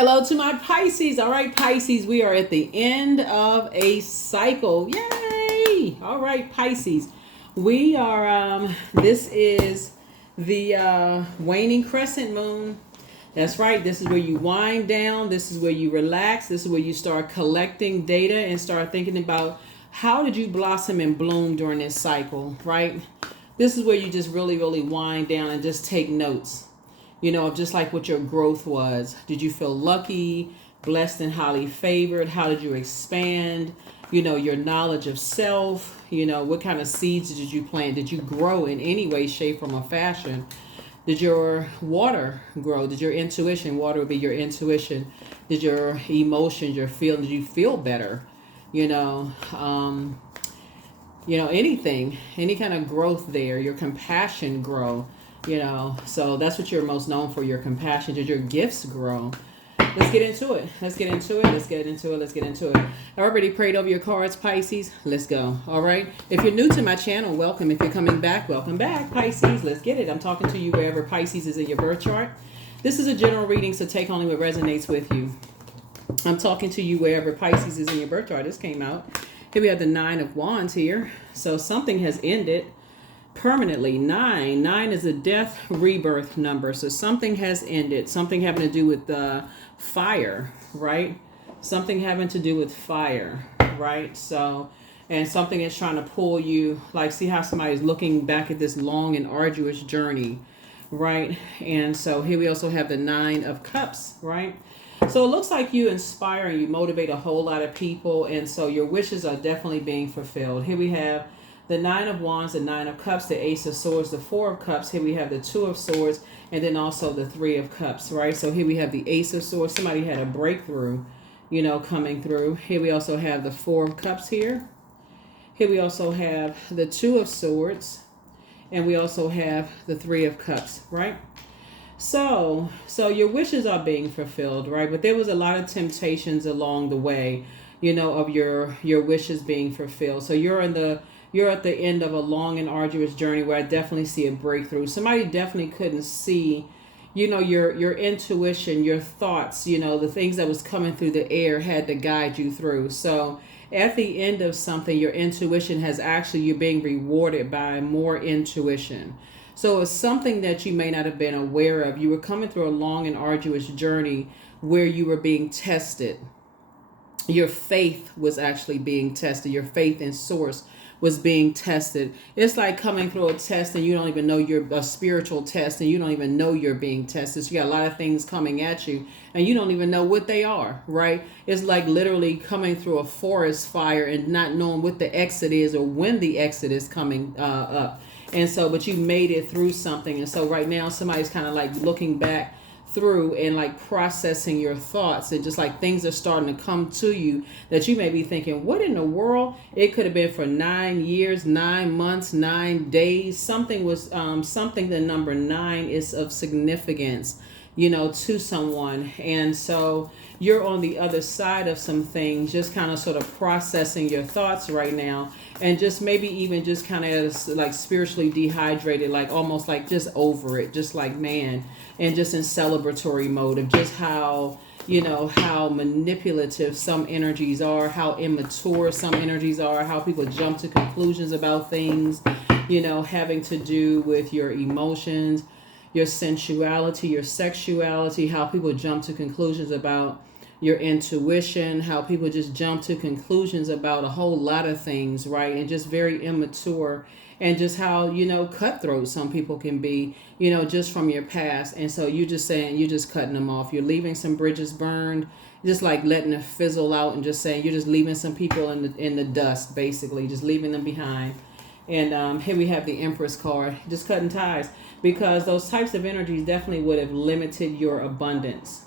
Hello to my Pisces. All right, Pisces, we are at the end of a cycle. Yay! All right, Pisces. We are, this is the waning crescent moon. That's right. This is where you wind down. This is where you relax. This is where you start collecting data and start thinking about how did you blossom and bloom during this cycle, right? This is where you just really, really wind down and just take notes. Of just like what your growth was. Did you feel lucky, blessed, and highly favored? How did you expand? Your knowledge of self. What kind of seeds did you plant? Did you grow in any way, shape, form, or fashion? Did your water grow? Did your intuition, water would be your intuition. Did your emotions, your feelings, did you feel better? Anything, any kind of growth there. Your compassion grow. So that's what you're most known for, your compassion. Did your gifts grow? Let's get into it. I already prayed over your cards, Pisces. Let's go. All right. If you're new to my channel, welcome. If you're coming back, welcome back, Pisces. Let's get it. I'm talking to you wherever Pisces is in your birth chart. This is a general reading, so take only what resonates with you. I'm talking to you wherever Pisces is in your birth chart. This came out. Here we have the Nine of Wands here. So something has ended permanently. Nine is a death rebirth number. So something has ended. Something having to do with fire, right? Something having to do with fire, right? So, and something is trying to pull you, like, see how somebody's looking back at this long and arduous journey, right? And so here we also have the Nine of Cups, right? So it looks like you inspire and you motivate a whole lot of people, and so your wishes are definitely being fulfilled. Here we have the Nine of Wands, the Nine of Cups, the Ace of Swords, the Four of Cups. Here we have the Two of Swords, and then also the Three of Cups, right? So here we have the Ace of Swords. Somebody had a breakthrough, coming through. Here we also have the Four of Cups here. Here we also have the Two of Swords, and we also have the Three of Cups, right? So your wishes are being fulfilled, right? But there was a lot of temptations along the way, of your wishes being fulfilled. So you're at the end of a long and arduous journey where I definitely see a breakthrough. Somebody definitely couldn't see, your intuition, your thoughts, the things that was coming through the air had to guide you through. So at the end of something, your intuition you're being rewarded by more intuition. So it's something that you may not have been aware of. You were coming through a long and arduous journey where you were being tested. Your faith was actually being tested. Your faith in source was being tested. It's like coming through a test and you don't even know you're a spiritual test, and you don't even know you're being tested. So you got a lot of things coming at you and you don't even know what they are, right? It's like literally coming through a forest fire and not knowing what the exit is or when the exit is coming up. And so, but you made it through something. And so right now somebody's kind of like looking back through and like processing your thoughts, and just like things are starting to come to you that you may be thinking, what in the world? It could have been for 9 years, 9 months, 9 days. Something was the number 9 is of significance, to someone. And so you're on the other side of some things, just kind of sort of processing your thoughts right now, and just maybe even just kind of like spiritually dehydrated, like almost like just over it, just like, man, and just in celebratory mode of just how manipulative some energies are, how immature some energies are, how people jump to conclusions about things, having to do with your emotions, your sensuality, your sexuality, how people jump to conclusions about your intuition, how people just jump to conclusions about a whole lot of things, right? And just very immature, and just how, cutthroat some people can be, just from your past. And so you're just cutting them off. You're leaving some bridges burned, just like letting it fizzle out, and just saying you're just leaving some people in the dust, basically, just leaving them behind. And here we have the Empress card, just cutting ties, because those types of energies definitely would have limited your abundance.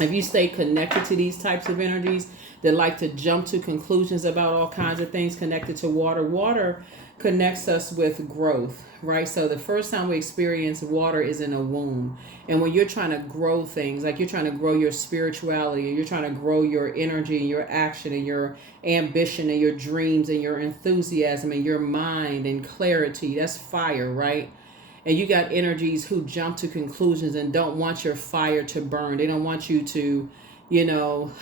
If you stay connected to these types of energies that like to jump to conclusions about all kinds of things connected to water connects us with growth, right? So the first time we experience water is in a womb. And when you're trying to grow things, like you're trying to grow your spirituality, and you're trying to grow your energy and your action and your ambition and your dreams and your enthusiasm and your mind and clarity, that's fire, right? And you got energies who jump to conclusions and don't want your fire to burn. They don't want you to, you know,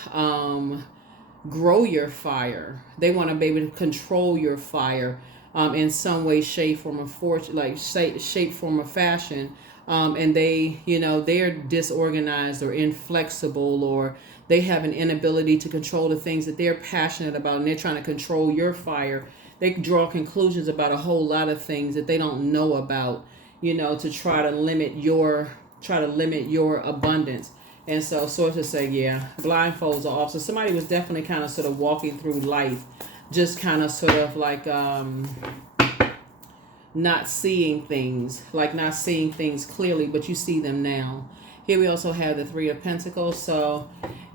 grow your fire. They want to be able to control your fire in some way, shape, form, or fortune, like shape, form, or fashion. And they, you know, they're disorganized or inflexible, or they have an inability to control the things that they're passionate about, and they're trying to control your fire. They draw conclusions about a whole lot of things that they don't know about, you know, to try to limit your abundance. And so sources say, yeah, blindfolds are off. So somebody was definitely kind of sort of walking through life, just kind of sort of like not seeing things clearly, but you see them now. Here we also have the Three of Pentacles. So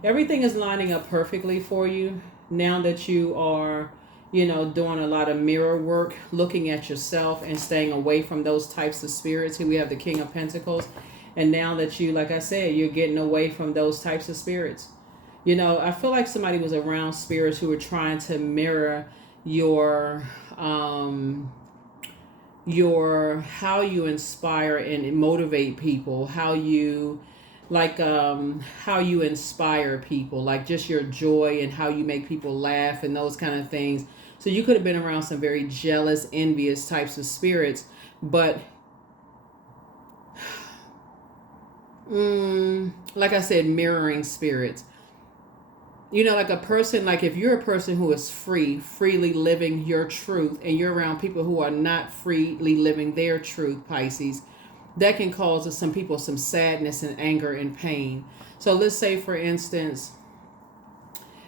everything is lining up perfectly for you now that you are, you know, doing a lot of mirror work, looking at yourself and staying away from those types of spirits. Here we have the King of Pentacles. And now that you, like I said, you're getting away from those types of spirits. You know, I feel like somebody was around spirits who were trying to mirror your how you inspire and motivate people, how you inspire people, like just your joy and how you make people laugh and those kind of things. So you could have been around some very jealous, envious types of spirits, but like I said, mirroring spirits. You know, like a person, like if you're a person who is freely living your truth, and you're around people who are not freely living their truth, Pisces, that can cause some people some sadness and anger and pain. So let's say, for instance,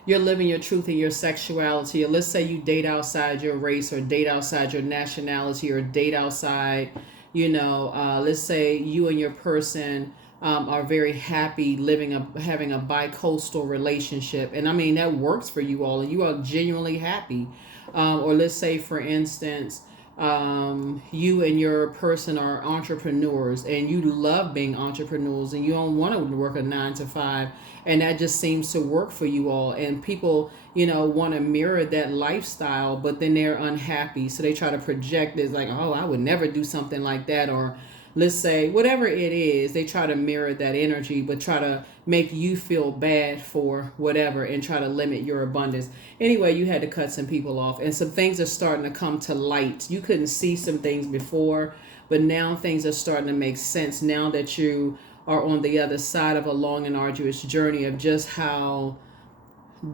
you're living your truth in your sexuality, or let's say you date outside your race, or date outside your nationality, or date outside, you know, let's say you and your person are very happy having a bi-coastal relationship, and I mean that works for you all, and you are genuinely happy. Or let's say, for instance, you and your person are entrepreneurs, and you love being entrepreneurs, and you don't want to work a 9 to 5, and that just seems to work for you all. And people, you know, want to mirror that lifestyle, but then they're unhappy, so they try to project it like, oh, I would never do something like that. Or let's say whatever it is, they try to mirror that energy, but try to make you feel bad for whatever, and try to limit your abundance. Anyway, you had to cut some people off, and some things are starting to come to light. You couldn't see some things before, but now things are starting to make sense now that you are on the other side of a long and arduous journey of just how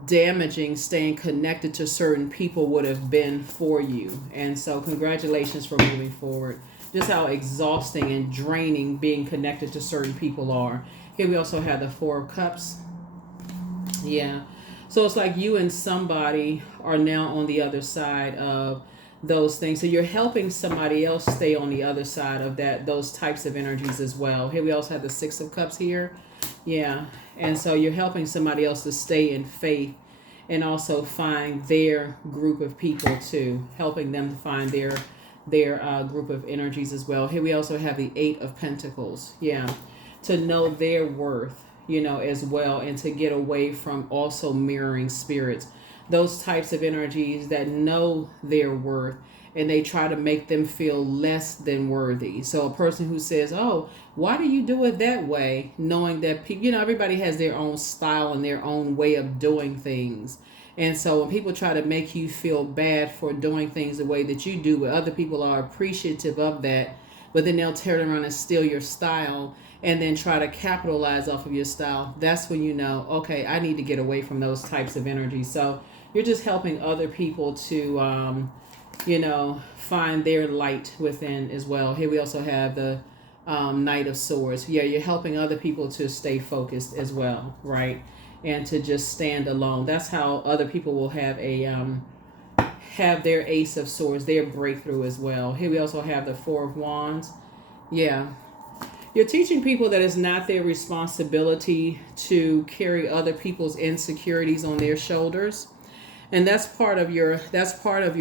damaging staying connected to certain people would have been for you. And so congratulations for moving forward. Just how exhausting and draining being connected to certain people are. Here we also have the Four of Cups. Yeah. So it's like you and somebody are now on the other side of those things. So you're helping somebody else stay on the other side of those types of energies as well. Here we also have the Six of Cups here. Yeah. And so you're helping somebody else to stay in faith, and also find their group of people too, helping them to find their group of energies as well. Here we also have the Eight of Pentacles. Yeah. To know their worth, you know, as well, and to get away from also mirroring spirits. Those types of energies that know their worth, and they try to make them feel less than worthy. So a person who says, oh, why do you do it that way? Knowing that, you know, everybody has their own style and their own way of doing things. And so when people try to make you feel bad for doing things the way that you do, but other people are appreciative of that, but then they'll turn around and steal your style and then try to capitalize off of your style, that's when you know, okay, I need to get away from those types of energies. So you're just helping other people to, you know, find their light within as well. Here we also have the Knight of Swords. Yeah, you're helping other people to stay focused as well, right? And to just stand alone. That's how other people will have their Ace of Swords, their breakthrough as well. Here we also have the Four of Wands. Yeah. You're teaching people that it's not their responsibility to carry other people's insecurities on their shoulders. And that's part of your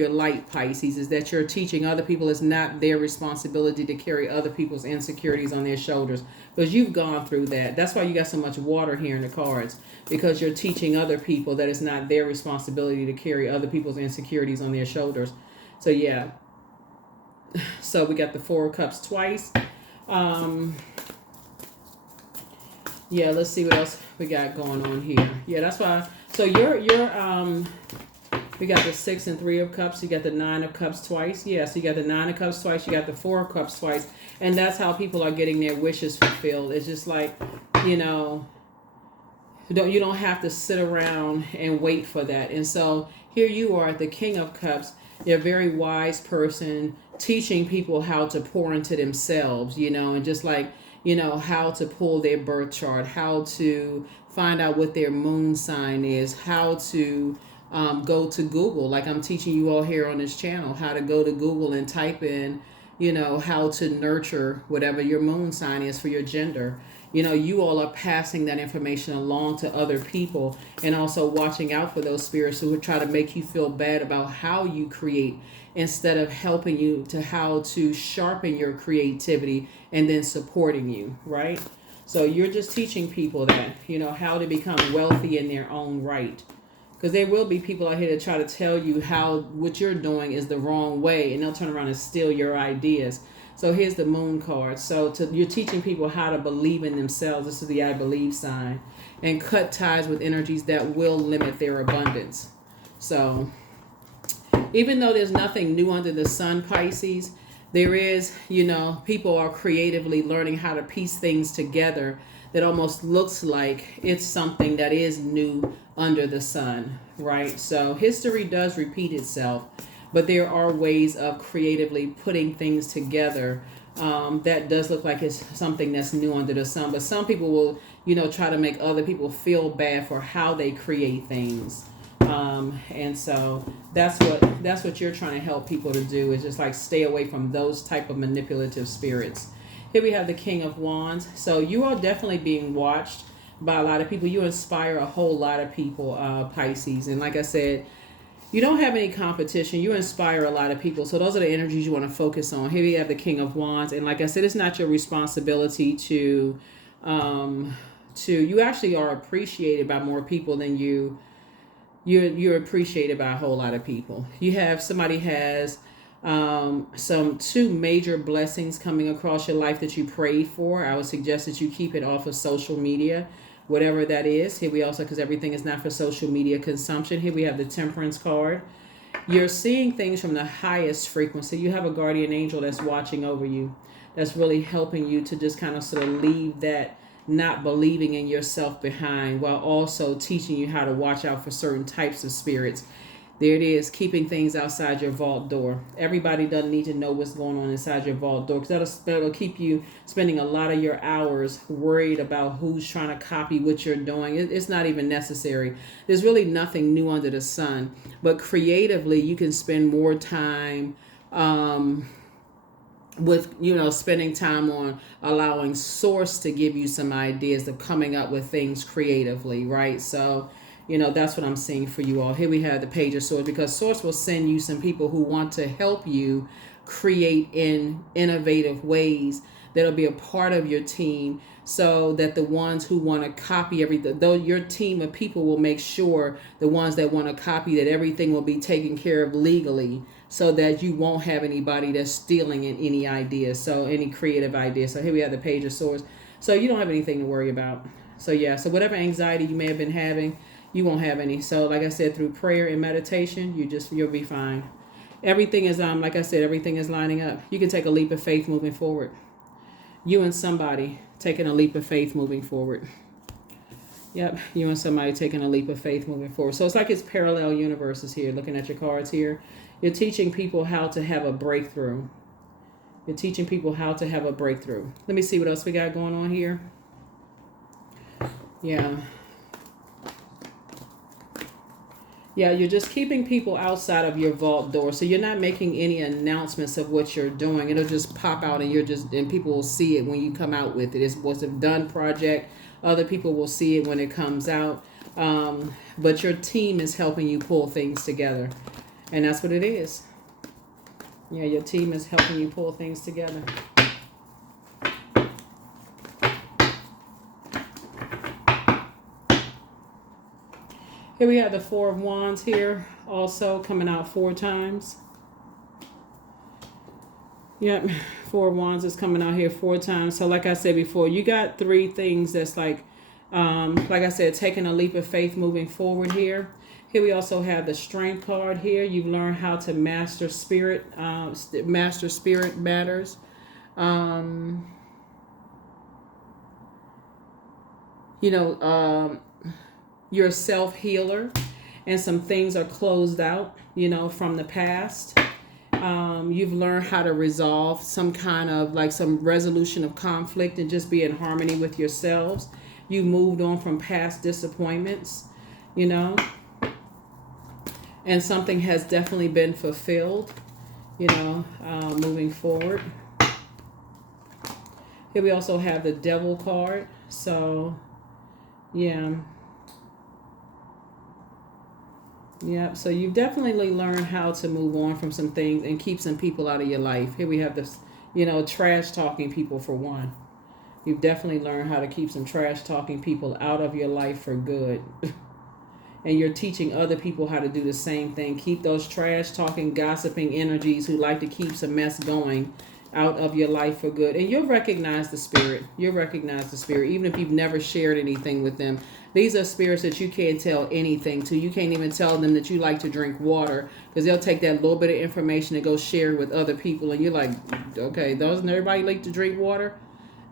light, Pisces, is that you're teaching other people it's not their responsibility to carry other people's insecurities on their shoulders, because you've gone through that. That's why you got so much water here in the cards, because you're teaching other people that it's not their responsibility to carry other people's insecurities on their shoulders. So yeah, So we got the Four of Cups twice. Yeah, let's see what else we got going on here. Yeah, that's why. So we got the Six and Three of Cups. You got the Nine of Cups twice. Yeah, so you got the Nine of Cups twice. You got the Four of Cups twice. And that's how people are getting their wishes fulfilled. It's just like, you know, you don't have to sit around and wait for that. And so here you are, the King of Cups. You're a very wise person, teaching people how to pour into themselves, you know, and just like, you know, how to pull their birth chart, how to find out what their moon sign is, how to go to Google, like I'm teaching you all here on this channel, how to go to Google and type in, you know, how to nurture whatever your moon sign is for your gender. You know, you all are passing that information along to other people, and also watching out for those spirits who would try to make you feel bad about how you create, instead of helping you to how to sharpen your creativity and then supporting you, right? So you're just teaching people that, you know, how to become wealthy in their own right. Because there will be people out here to try to tell you how what you're doing is the wrong way, and they'll turn around and steal your ideas. So here's the moon card. So you're teaching people how to believe in themselves. This is the I believe sign. And cut ties with energies that will limit their abundance. So even though there's nothing new under the sun, Pisces, there is, you know, people are creatively learning how to piece things together that almost looks like it's something that is new under the sun, right? So history does repeat itself, but there are ways of creatively putting things together that does look like it's something that's new under the sun. But some people will, you know, try to make other people feel bad for how they create things. And so that's what you're trying to help people to do, is just like stay away from those type of manipulative spirits. Here we have the King of Wands. So you are definitely being watched by a lot of people. You inspire a whole lot of people, Pisces. And like I said, you don't have any competition. You inspire a lot of people. So those are the energies you want to focus on. Here we have the King of Wands. And like I said, it's not your responsibility to you actually are appreciated by more people than you're appreciated by a whole lot of people. You have somebody has some two major blessings coming across your life that you prayed for. I would suggest that you keep it off of social media, whatever that is. Here we also, because everything is not for social media consumption. Here we have the Temperance card. You're seeing things from the highest frequency. You have a guardian angel that's watching over you, that's really helping you to just kind of sort of leave that not believing in yourself behind, while also teaching you how to watch out for certain types of spirits. There it is, keeping things outside your vault door. Everybody doesn't need to know what's going on inside your vault door, because that'll keep you spending a lot of your hours worried about who's trying to copy what you're doing. It's not even necessary. There's really nothing new under the sun. But creatively, you can spend more time with, you know, spending time on allowing source to give you some ideas of coming up with things creatively, right? So, you know, that's what I'm seeing for you all. Here we have the Page of Swords, because Source will send you some people who want to help you create in innovative ways that'll be a part of your team, so that the ones who want to copy everything, though your team of people will make sure the ones that want to copy, that everything will be taken care of legally, so that you won't have anybody that's stealing in any ideas, so any creative ideas. So here we have the Page of Swords. So you don't have anything to worry about. So yeah, so whatever anxiety you may have been having, you won't have any. So like I said, through prayer and meditation, you'll be fine. Everything is like I said, everything is lining up. You can take a leap of faith moving forward. You and somebody taking a leap of faith moving forward. Yep, you and somebody taking a leap of faith moving forward. So it's like it's parallel universes here. Looking at your cards here, you're teaching people how to have a breakthrough. You're teaching people how to have a breakthrough. Let me see what else we got going on here. Yeah. Yeah, you're just keeping people outside of your vault door. So you're not making any announcements of what you're doing. It'll just pop out, and people will see it when you come out with it. It was a done project. Other people will see it when it comes out. But your team is helping you pull things together. And that's what it is. Yeah, your team is helping you pull things together. Here we have the Four of Wands here, also coming out 4 times. Yep, Four of Wands is coming out here 4 times. So like I said before, you got 3 things that's like I said, taking a leap of faith moving forward here. Here we also have the Strength card here. You've learned how to master spirit matters. You know, you're a self-healer and some things are closed out, you know, from the past. You've learned how to resolve some kind of like some resolution of conflict and just be in harmony with yourselves. You moved on from past disappointments, you know, and something has definitely been fulfilled, you know, moving forward. Here we also have the Devil card. So, yeah. Yeah, so you've definitely learned how to move on from some things and keep some people out of your life. Here we have this, you know, trash talking people for one. You've definitely learned how to keep some trash talking people out of your life for good. And you're teaching other people how to do the same thing. Keep those trash talking, gossiping energies who like to keep some mess going out of your life for good. And you'll recognize the spirit. You'll recognize the spirit, even if you've never shared anything with them. These are spirits that you can't tell anything to. You can't even tell them that you like to drink water, because they'll take that little bit of information and go share it with other people. And you're like, okay, doesn't everybody like to drink water?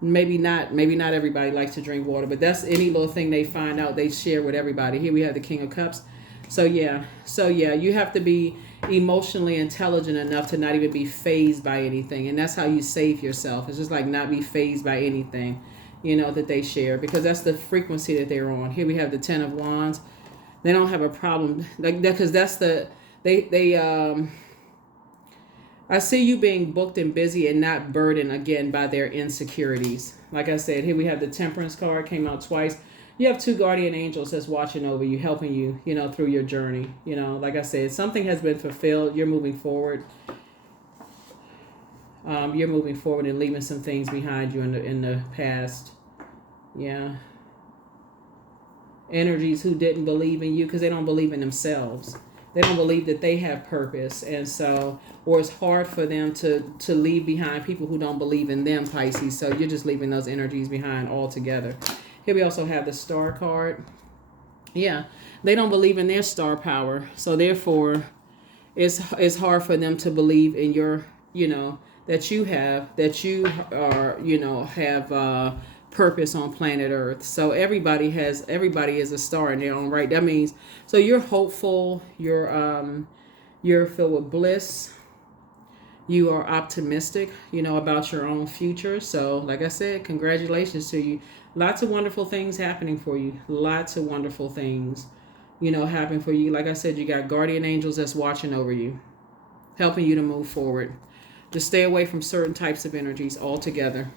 Maybe not everybody likes to drink water, but that's any little thing they find out, they share with everybody. Here we have the King of Cups. So yeah, you have to be emotionally intelligent enough to not even be fazed by anything. And that's how you save yourself. It's just like not be fazed by anything, you know, that they share, because that's the frequency that they're on. Here we have the Ten of Wands. They don't have a problem like that, because that's I see you being booked and busy and not burdened again by their insecurities. Like I said, here we have the Temperance card, came out twice. You have 2 guardian angels that's watching over you, helping you, you know, through your journey. You know, like I said, something has been fulfilled. You're moving forward. You're moving forward and leaving some things behind you in the past. Yeah. Energies who didn't believe in you because they don't believe in themselves. They don't believe that they have purpose. And so, or it's hard for them to leave behind people who don't believe in them, Pisces. So you're just leaving those energies behind altogether. Here we also have the Star card. Yeah, they don't believe in their star power. So therefore, it's hard for them to believe in your, you know, that you are, you know, have purpose on planet Earth. So everybody is a star in their own right. That means, so you're hopeful, you're filled with bliss, you are optimistic, you know, about your own future. So like I said, congratulations to you. Lots of wonderful things happening for you. Lots of wonderful things, you know, happen for you. Like I said, you got guardian angels that's watching over you, helping you to move forward. Just stay away from certain types of energies altogether.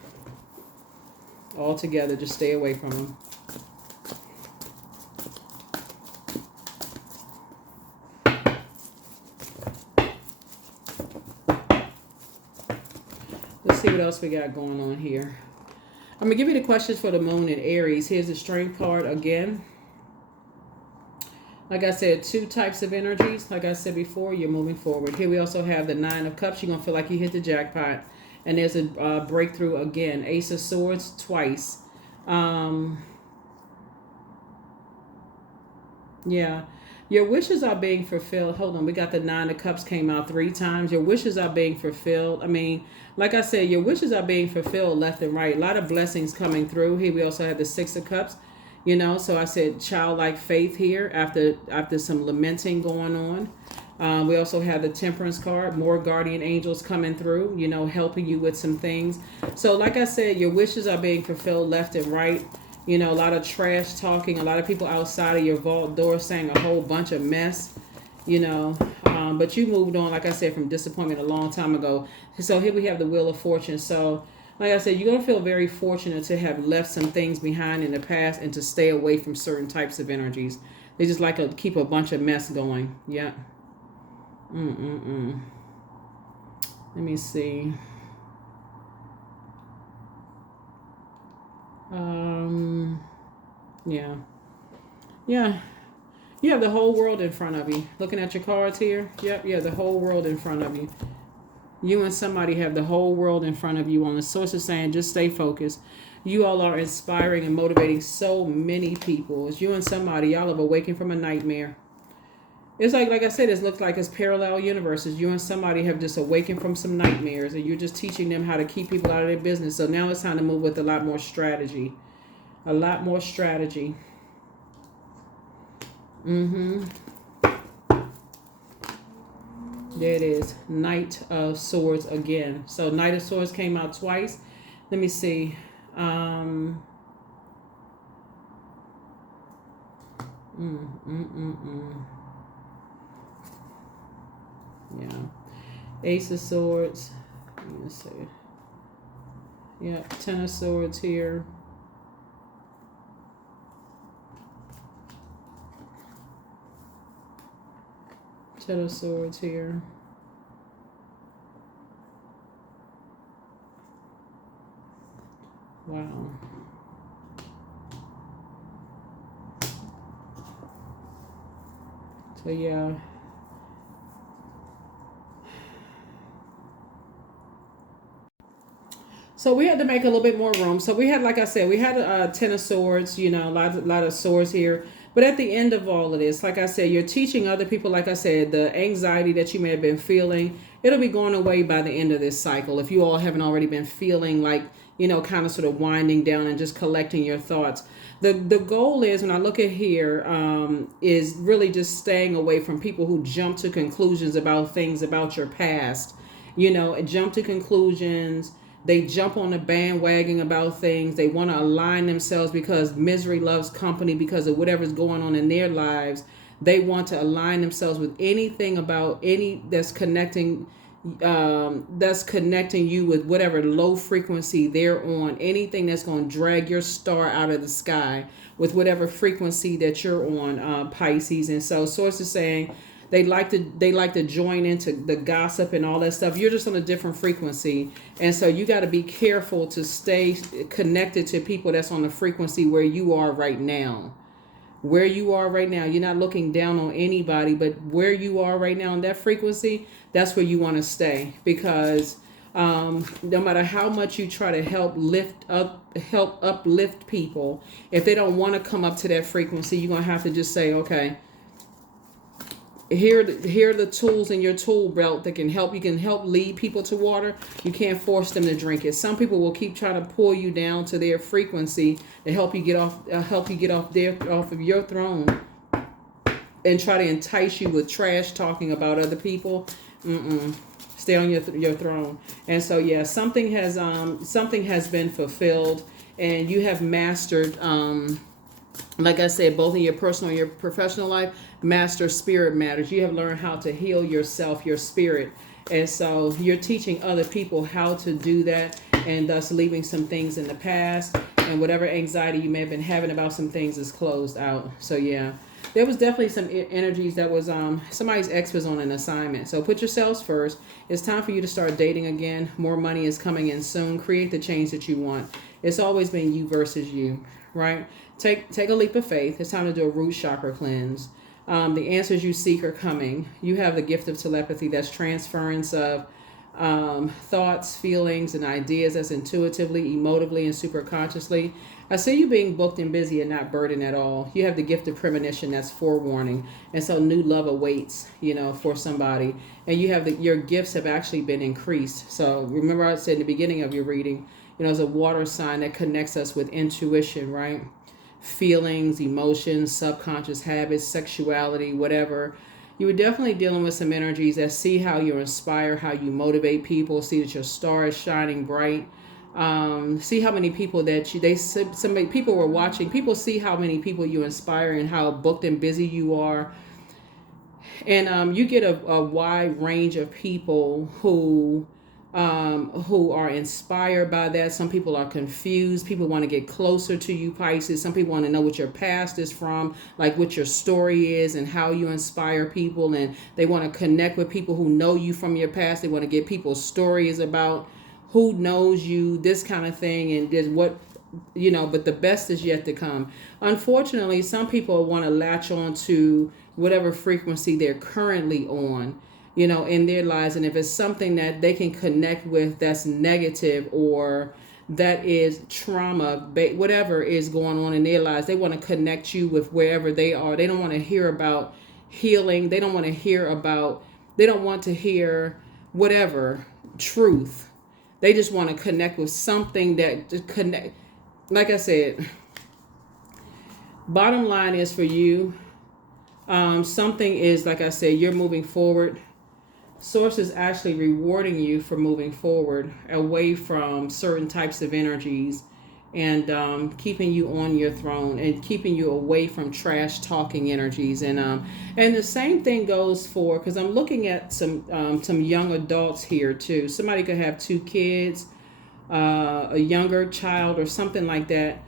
Altogether, just stay away from them. Let's see what else we got going on here. I'm going to give you the questions for the moon in Aries. Here's the Strength card again. Like I said, 2 types of energies. Like I said before, you're moving forward. Here we also have the Nine of Cups. You're going to feel like you hit the jackpot. And there's a breakthrough again. Ace of Swords twice. Yeah. Your wishes are being fulfilled. Hold on. We got the Nine of Cups came out 3 times. Your wishes are being fulfilled. I mean, like I said, your wishes are being fulfilled left and right. A lot of blessings coming through. Here we also have the Six of Cups. You know, so I said childlike faith here after some lamenting going on. We also have the Temperance card. More guardian angels coming through, you know, helping you with some things. So like I said, your wishes are being fulfilled left and right. You know, a lot of trash talking, a lot of people outside of your vault door saying a whole bunch of mess, you know. But you moved on, like I said, from disappointment a long time ago. So here we have the Wheel of Fortune. So like I said, you're going to feel very fortunate to have left some things behind in the past and to stay away from certain types of energies. They just like to keep a bunch of mess going. Yeah. Let me see. Yeah. Yeah. You have the whole world in front of you. Looking at your cards here. Yep, you have the whole world in front of you. You and somebody have the whole world in front of you. On the source is saying, just stay focused. You all are inspiring and motivating so many people. It's you and somebody. Y'all have awakened from a nightmare. It's like I said, it looks like it's parallel universes. You and somebody have just awakened from some nightmares, and you're just teaching them how to keep people out of their business. So now it's time to move with a lot more strategy. A lot more strategy. Mm-hmm. There it is. Knight of Swords again. So Knight of Swords came out twice. Let me see. Mm, mm, mm, mm. Yeah. Ace of Swords. Let me see. Yeah. Ten of Swords here. Ten of Swords here. Wow. So yeah. So we had to make a little bit more room. So we had, like I said, we had a Ten of Swords, a lot of swords here. But at the end of all of this, like I said, you're teaching other people, like I said, the anxiety that you may have been feeling, it'll be going away by the end of this cycle. If you all haven't already been feeling like, kind of sort of winding down and just collecting your thoughts. The goal is, when I look at here, is really just staying away from people who jump to conclusions about things about your past. Jump to conclusions. They jump on the bandwagon about things. They want to align themselves because misery loves company, because of whatever's going on in their lives. They want to align themselves with anything about that's connecting you with whatever low frequency they're on. Anything that's going to drag your star out of the sky with whatever frequency that you're on, Pisces. And so Source is saying they like to join into the gossip and all that stuff. You're just on a different frequency, and so you got to be careful to stay connected to people that's on the frequency where you are right now. Where you are right now, you're not looking down on anybody, but where you are right now on that frequency, that's where you want to stay. Because no matter how much you try to help uplift people, if they don't want to come up to that frequency, you're gonna have to just say, okay, here are the tools in your tool belt that can help. You can help lead people to water. You can't force them to drink it. Some people will keep trying to pull you down to their frequency to help you get off off of your throne, and try to entice you with trash talking about other people. Stay on your throne. And so yeah, something has been fulfilled, and you have mastered, like I said, both in your personal and your professional life, master spirit matters. You have learned how to heal yourself, your spirit. And so you're teaching other people how to do that, and thus leaving some things in the past, and whatever anxiety you may have been having about some things is closed out. So yeah, there was definitely some energies that was, somebody's ex was on an assignment. So put yourselves first. It's time for you to start dating again. More money is coming in soon. Create the change that you want. It's always been you versus you, right? Take a leap of faith. It's time to do a root chakra cleanse. The answers you seek are coming. You have the gift of telepathy. That's transference of thoughts, feelings, and ideas. That's intuitively, emotively, and superconsciously. I see you being booked and busy and not burdened at all. You have the gift of premonition. That's forewarning. And so new love awaits, for somebody. And you have your gifts have actually been increased. So remember I said in the beginning of your reading, it's a water sign that connects us with intuition, right? Feelings, emotions, subconscious habits, sexuality, whatever. You were definitely dealing with some energies that see how you inspire, how you motivate people, see that your star is shining bright. See how many people people were watching. People see how many people you inspire and how booked and busy you are. And you get a wide range of people who are inspired by that. Some people are confused. People want to get closer to you, Pisces. Some people want to know what your past is from, like what your story is and how you inspire people. And they want to connect with people who know you from your past. They want to get people's stories about who knows you, this kind of thing. And there's but the best is yet to come. Unfortunately, some people want to latch on to whatever frequency they're currently on. in their lives. And if it's something that they can connect with that's negative, or that is trauma, whatever is going on in their lives, they want to connect you with wherever they are. They don't want to hear about healing. They don't want to hear whatever truth. They just want to connect with something that just connect. Like I said, bottom line is for you, something is, like I said, you're moving forward. Source is actually rewarding you for moving forward away from certain types of energies, and keeping you on your throne and keeping you away from trash talking energies. And the same thing goes for, because I'm looking at some young adults here too. Somebody could have 2 kids, a younger child or something like that.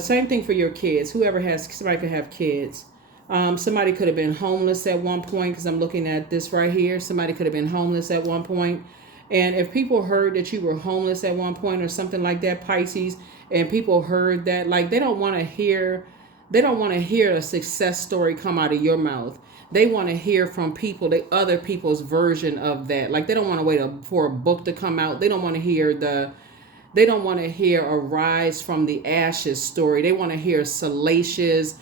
Same thing for your kids. Somebody could have kids. Somebody could have been homeless at one point, because I'm looking at this right here. Somebody could have been homeless at one point. And if people heard that you were homeless at one point or something like that, Pisces, and people heard that, like, they don't want to hear a success story come out of your mouth. They want to hear from other people's version of that. Like, they don't want to wait for a book to come out. They don't want to hear a rise from the ashes story. They want to hear salacious,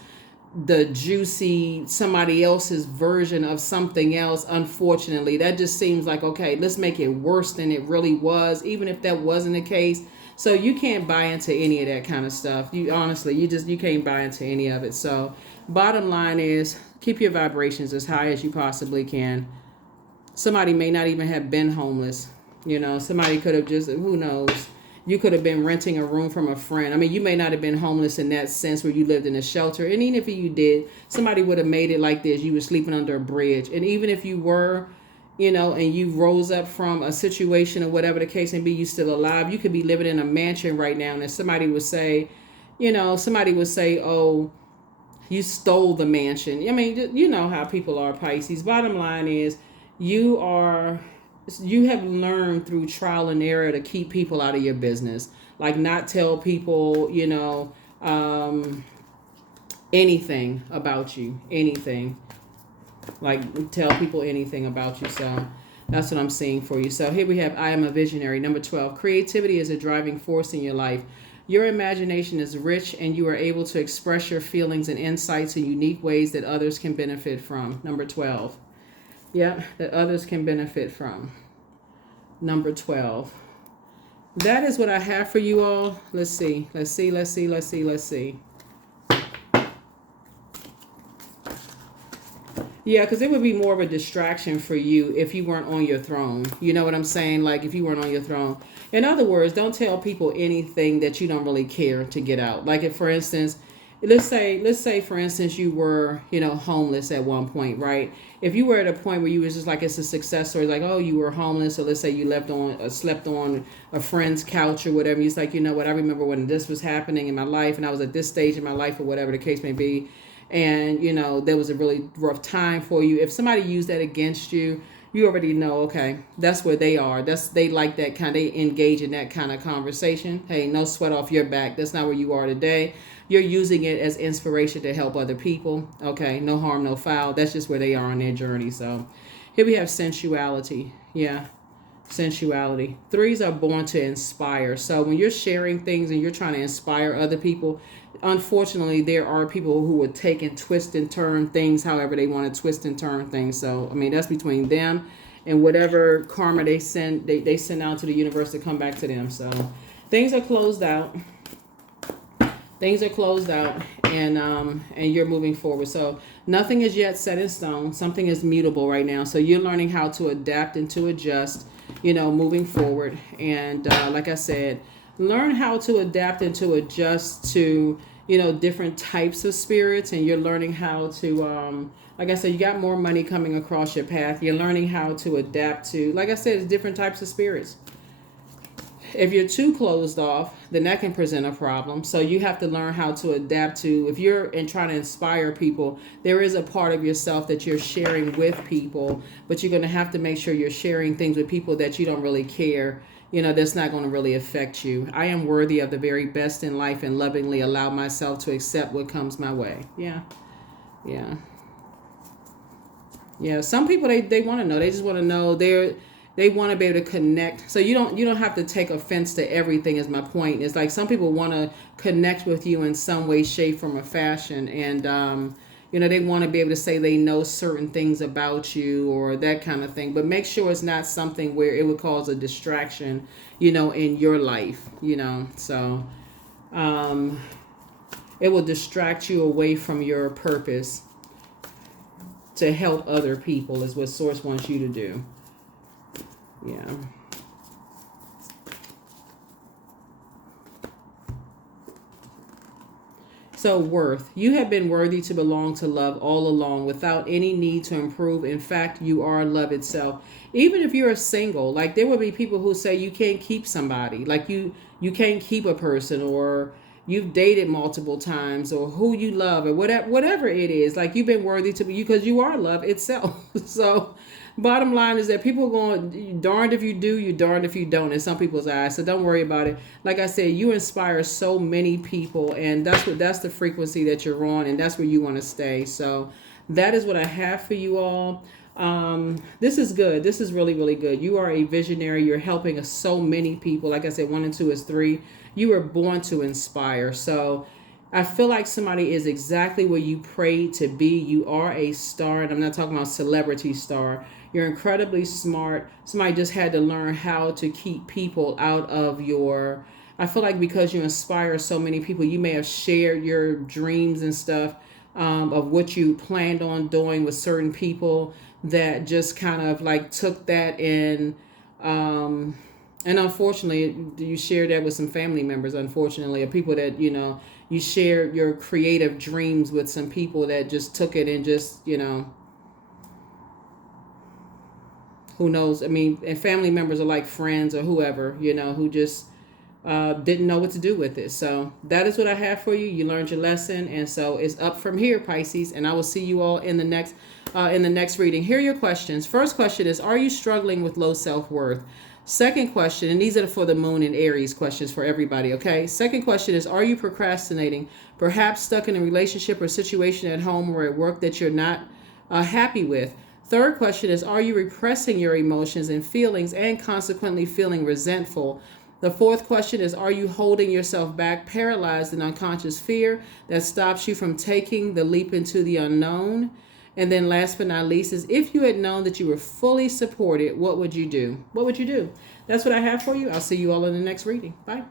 the juicy, somebody else's version of something else. Unfortunately, that just seems like, okay, let's make it worse than it really was, even if that wasn't the case. So you can't buy into any of that kind of stuff. You can't buy into any of it. So bottom line is, keep your vibrations as high as you possibly can. Somebody may not even have been homeless. Somebody could have just, who knows? You could have been renting a room from a friend. I mean, you may not have been homeless in that sense where you lived in a shelter. And even if you did, somebody would have made it like this. You were sleeping under a bridge. And even if you were, and you rose up from a situation or whatever the case may be, you still alive. You could be living in a mansion right now. And somebody would say, oh, you stole the mansion. I mean, you know how people are, Pisces. Bottom line is, you have learned through trial and error to keep people out of your business. Like, not tell people, anything about you. Anything. Like, tell people anything about you. So that's what I'm seeing for you. So here we have, I am a visionary. Number 12, creativity is a driving force in your life. Your imagination is rich, and you are able to express your feelings and insights in unique ways that others can benefit from. Number 12. Yep, that others can benefit from. Number 12. That is what I have for you all. Let's see. Yeah, because it would be more of a distraction for you if you weren't on your throne. You know what I'm saying? Like, if you weren't on your throne. In other words, don't tell people anything that you don't really care to get out. Like, if, for instance, let's say for instance, you were, homeless at one point, right? If you were at a point where you was just like, it's a success story, like, oh, you were homeless, or let's say you slept on a friend's couch or whatever. It's like, you know what, I remember when this was happening in my life, and I was at this stage in my life, or whatever the case may be, and there was a really rough time for you. If somebody used that against you, you already know, okay, that's where they are. They like that kind. They engage in that kind of conversation. Hey, no sweat off your back. That's not where you are today. You're using it as inspiration to help other people. Okay, no harm, no foul. That's just where they are on their journey. So here we have sensuality. Yeah, sensuality. 3s are born to inspire. So when you're sharing things and you're trying to inspire other people, unfortunately, there are people who would take and twist and turn things however they want to twist and turn things. So, I mean, that's between them and whatever karma they send out to the universe to come back to them. So things are closed out. And you're moving forward. So nothing is yet set in stone. Something is mutable right now. So you're learning how to adapt and to adjust, moving forward. And like I said, learn how to adapt and to adjust to, different types of spirits. And you're learning how to, like I said, you got more money coming across your path. You're learning how to adapt to, like I said, it's different types of spirits. If you're too closed off, then that can present a problem. So you have to learn how to adapt to, if you're trying to inspire people, there is a part of yourself that you're sharing with people, but you're going to have to make sure you're sharing things with people that you don't really care, that's not going to really affect you. I am worthy of the very best in life and lovingly allow myself to accept what comes my way. Yeah. Yeah, some people they want to know. They just want to know. They want to be able to connect. So you don't have to take offense to everything. Is my point. It's like some people want to connect with you in some way, shape, form, or fashion, and they want to be able to say they know certain things about you or that kind of thing. But make sure it's not something where it would cause a distraction, in your life. So it will distract you away from your purpose to help other people is what Source wants you to do. Yeah. So, worth. You have been worthy to belong to love all along without any need to improve. In fact, you are love itself. Even if you're single, like there will be people who say you can't keep somebody, like you can't keep a person, or you've dated multiple times, or who you love, or whatever it is. Like you've been worthy to be, because you are love itself. So bottom line is that people are going, you darned if you do, you darned if you don't, in some people's eyes. So don't worry about it. Like I said, you inspire so many people, and that's the frequency that you're on, and that's where you want to stay. So that is what I have for you all. This is good. This is really, really good. You are a visionary. You're helping so many people. Like I said, 1 and 2 is 3. You were born to inspire. So I feel like somebody is exactly where you prayed to be. You are a star, and I'm not talking about celebrity star. You're incredibly smart. Somebody just had to learn how to keep people out of your... I feel like because you inspire so many people, you may have shared your dreams and stuff of what you planned on doing with certain people that just kind of like took that and unfortunately, you share that with some family members, unfortunately, or people that, you share your creative dreams with some people that just took it and just, who knows? I mean, and family members are like friends or whoever, who just didn't know what to do with it. So that is what I have for you. You learned your lesson. And so it's up from here, Pisces. And I will see you all in the next reading. Here are your questions. First question is, are you struggling with low self-worth? Second question, and these are for the moon and Aries questions for everybody, okay? Second question is, are you procrastinating? Perhaps stuck in a relationship or situation at home or at work that you're not happy with. Third question is, are you repressing your emotions and feelings and consequently feeling resentful? The fourth question is, are you holding yourself back, paralyzed in unconscious fear that stops you from taking the leap into the unknown? And then last but not least is, if you had known that you were fully supported, what would you do? What would you do? That's what I have for you. I'll see you all in the next reading. Bye.